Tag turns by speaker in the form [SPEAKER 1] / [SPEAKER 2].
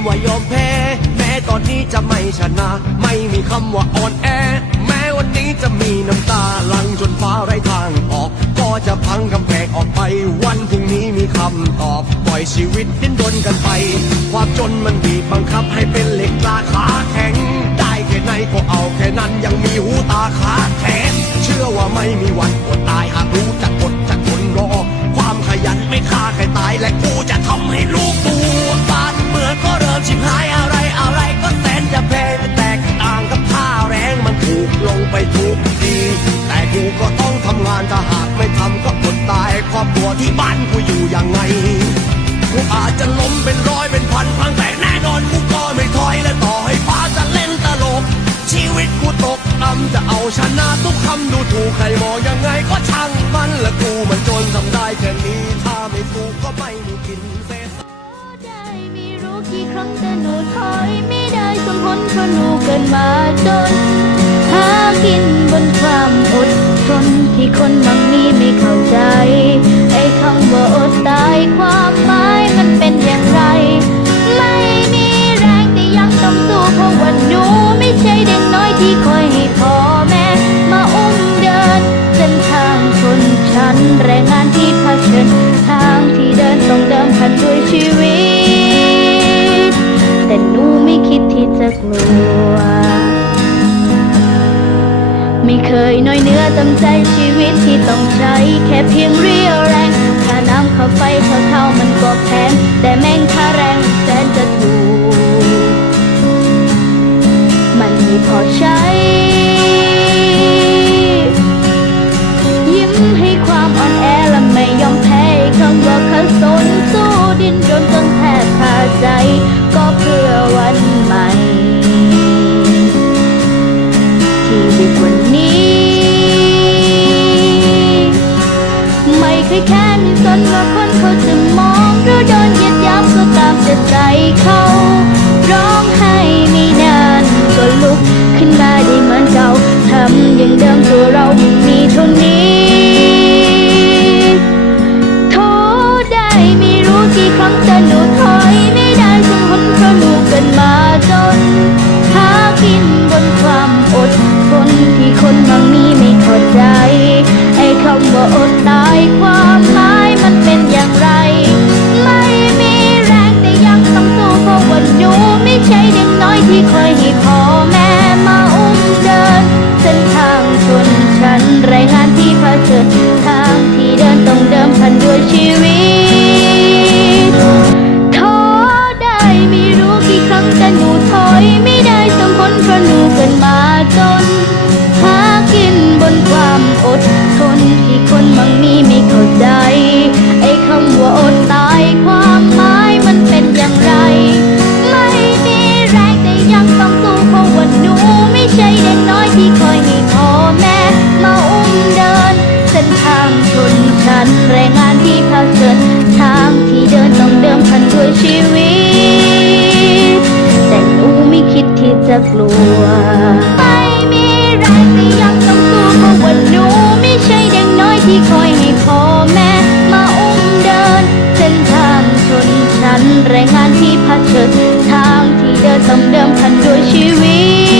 [SPEAKER 1] ำว่ายอมแพ้ แม้ตอนนี้จะไม่ชนะ ไม่มีคำว่าอ่อนแอ แม้วันนี้จะมีน้ำตาลังจนฟ้าไร้ทางออก ก็จะพังกำแพงออกไป วันพรุ่งนี้มีคำตอบ ปล่อยชีวิตดิ้นรนกันไป ความจนมันบีบบังคับให้เป็นเหล็กกล้าขา ตายครอบครัวที่บ้านกูอยู่ยังไงกูอาจจะล้มเป็นร้อยเป็นพันพังแต่แน่นอนกูก็ไม่ถอยและต่อให้ฟ้าจะเล่นตลก ชีวิตกูตกต่ำจะเอาชนะทุกคำดูถูกใครมองยังไงก็ช่างมันและกูมันจนทำได้แค่นี้ถ้าไม่กูก็ไม่มีกินเศษ
[SPEAKER 2] ได้ไม่รู้กี่ครั้งแต่หนูถอยไม่ได้สมผลเพราะหนูเกิดมาจน ที่คนบางนี้ไม่เข้าใจ ไอ้คำว่าอดตายความหมายมันเป็นอย่างไร ไม่มีแรงแต่ยังต้องสู้เพราะว่าหนูไม่ใช่เด็กน้อยที่คอยให้พ่อแม่ มาอุ้มเดินเส้นทางชนชั้นแรงงานที่เผชิญทางที่เดินต้องเดิมพันด้วยชีวิต แต่หนูไม่คิดที่จะกลัว ไม่เคยน้อยเนื้อจำใจชีวิตที่ต้องใช้ แค่เพียงเรียวแรงค่าน้ำค่าไฟค่าข้าวมันก็แพงแต่แม่งค่าแรงแสนจะถูก มันไม่พอใช้ ให้แค่มีสนว่า ชีวิต แต่หนูไม่คิดที่จะกลัว ไม่มีแรงแต่ยังต้องสู้เพราะว่าหนูไม่ใช่เด็กน้อยที่คอยให้พ่อแม่มาอุ้มเดิน เส้นทางชนชั้นแรงงานที่เผชิญทางที่เดินต้องเดิมพันด้วยชีวิต